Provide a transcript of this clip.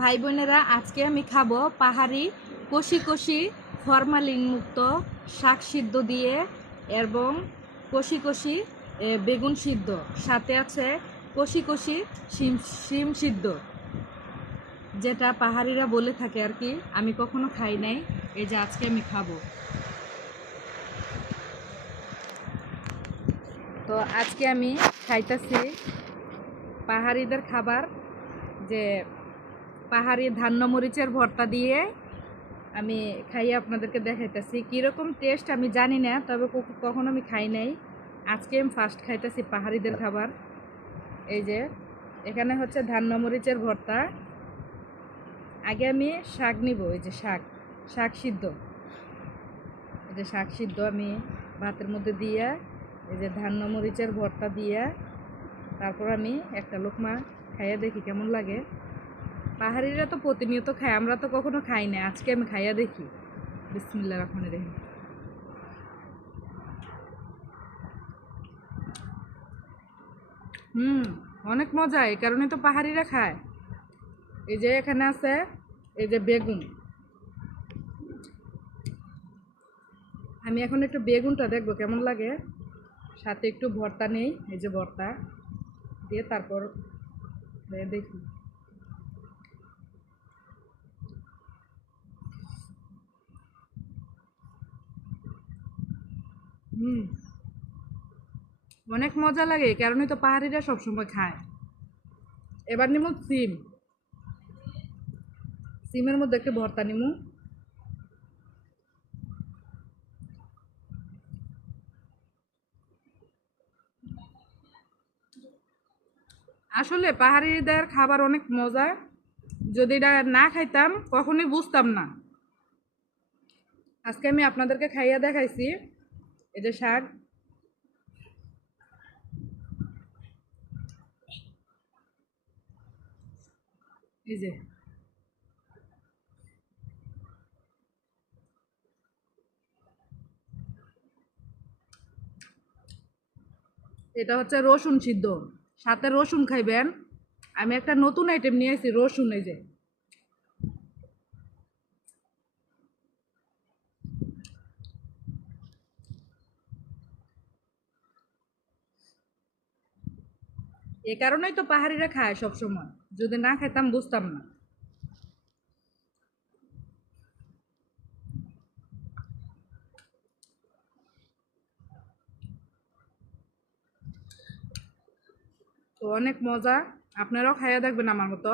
ভাই বোনেরা, আজকে আমি খাবো পাহাড়ি কষি কষি ফরমালিন মুক্ত শাক সিদ্ধ দিয়ে এবং কষি কষি বেগুন সিদ্ধ, সাথে আছে কষি কষি শিম শিম সিদ্ধ, যেটা পাহাড়িরা বলে থাকে আর কি। আমি কখনো খাই নাই, এই যে আজকে আমি খাবো। তো আজকে আমি খাইতেছি পাহাড়িদের খাবার, যে পাহাড়ি ধান্য মরিচের ভর্তা দিয়ে আমি খাইয়ে আপনাদেরকে দেখাইতেছি কীরকম টেস্ট আমি জানি না, তবে কখনো আমি খাই নাই। আজকে আমি ফার্স্ট খাইতেছি পাহাড়িদের খাবার। এই যে এখানে হচ্ছে ধান্য মরিচের ভর্তা। আগে আমি শাক নিব, এই যে শাক শাক সিদ্ধ, এই যে শাক সিদ্ধ আমি ভাতের মধ্যে দিয়ে, এই যে ধান্য মরিচের ভর্তা দিয়ে, তারপর আমি একটা লোকমা খাইয়ে দেখি কেমন লাগে। পাহাড়িরা তো প্রতিনিয়ত খায়, আমরা তো কখনো খাই না, আজকে আমি খাইয়া দেখি। বিসমিল্লাহির রহমানির রহিম। অনেক মজা, এই কারণে তো পাহাড়িরা খায়। এই যে এখানে আছে এই যে বেগুন, আমি এখন একটু বেগুনটা দেখবো কেমন লাগে, সাথে একটু ভর্তা নেই, এই যে ভর্তা দিয়ে তারপর দেখি। হুম অনেক মজা লাগে, এই কারণে তো পাহাড়িরা সবসময় খায়। এবার নিমু সিম, সিমের মধ্যে একটু ভর্তা নিমু। আসলে পাহাড়িদের খাবার অনেক মজা, যদি এটা না খাইতাম কখনোই বুঝতাম না। আজকে আমি আপনাদেরকে খাইয়া দেখাইছি। এই যে শাক, এই যে এটা হচ্ছে রসুন সিদ্ধ, সাথে রসুন খাইবেন। আমি একটা নতুন আইটেম নিয়ে আসছি, রসুন। এই যে এ কারণেই তো পাহাড়িরা খায় সব সময়, যদি না খাইতাম বুঝতাম না। তো অনেক মজা, আপনারাও খাইয়া দেখবেন আমার মতো।